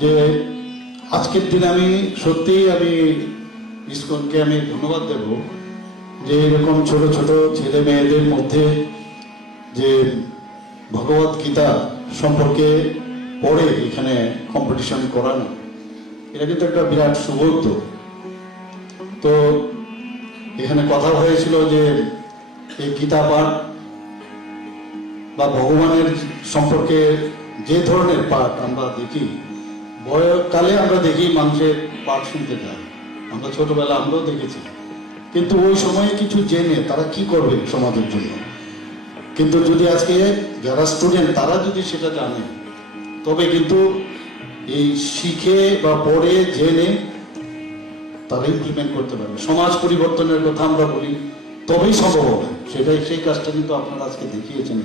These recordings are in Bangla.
যে আজকের দিনে আমি সত্যিই ইসকনকে আমি ধন্যবাদ দেব যে এরকম ছোট ছোট ছেলে মেয়েদের মধ্যে যে ভগবত গীতা সম্পর্কে পড়ে এখানে কম্পিটিশন করানো, এটা কিন্তু একটা বিরাট সুবর্ত। তো এখানে কথা হয়েছিল যে এই গীতা পাঠ বা ভগবানের সম্পর্কে যে ধরনের পাঠ আমরা দেখি, বয়কালে আমরা দেখি মানুষের পাঠ শুনতে যায়, আমরা ছোটবেলা আমরাও দেখেছি, কিন্তু ওই সময়ে কিছু জেনে তারা কি করবে সমাজের জন্য। কিন্তু যদি আজকে যারা স্টুডেন্ট তারা যদি সেটা জানে, তবে কিন্তু এই শিখে বা পড়ে জেনে তারা ইমপ্লিমেন্ট করতে পারবে। সমাজ পরিবর্তনের কথা আমরা বলি, তবেই সম্ভব হবে। সেই কাজটা কিন্তু আপনারা আজকে দেখিয়েছেন,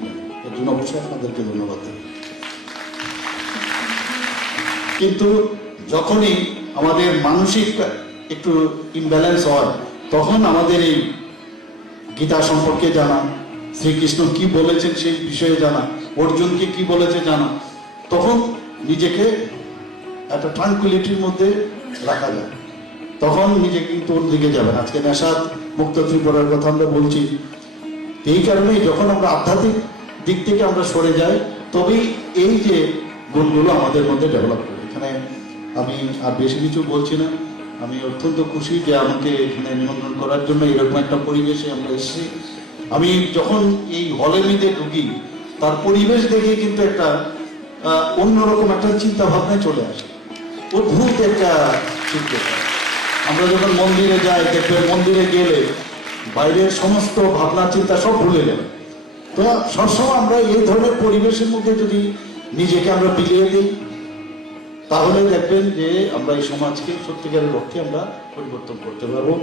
এর জন্য অবশ্যই আপনাদেরকে ধন্যবাদ দেব। কিন্তু যখনই আমাদের মানসিক একটু ইমব্যালেন্স হয়, তখন আমাদের এই গীতা সম্পর্কে জানা, শ্রীকৃষ্ণ কি বলেছেন সেই বিষয়ে জানা, অর্জুনকে কি বলেছে জানা, তখন নিজেকে একটা ট্রাঙ্কুইলিটির মধ্যে রাখা যায়, তখন নিজে কিন্তু ওর দিকে যাবেন। আজকে নেশা মুক্ত ত্রিপুরার কথা আমরা বলছি, এই কারণেই যখন আমরা আধ্যাত্মিক দিক থেকে আমরা সরে যাই, তবেই এই যে গুণগুলো আমাদের মধ্যে ডেভেলপ করে। এখানে আমি আর বেশি কিছু বলছি না, আমি অত্যন্ত খুশি যে আমাকে এখানে নিমন্ত্রণ করার জন্য এরকম একটা পরিবেশে আমরা এসেছি। আমি যখন এই হলের মধ্যে ঢুকি, তার পরিবেশ দেখে কিন্তু একটা অন্যরকম একটা চিন্তা ভাবনায় চলে আসে, অদ্ভুত একটা চিন্তা। আমরা যখন মন্দিরে যাই, দেখবেন মন্দিরে গেলে বাইরের সমস্ত ভাবনা চিন্তা সব ভুলে যাবে। তো সবসময় আমরা এই ধরনের পরিবেশের মধ্যে যদি নিজেকে আমরা বিলিয়ে দিই, তাহলে দেখবেন যে আমরা এই সমাজকে সত্যিকারের অর্থে আমরা পরিবর্তন করতে পারবো।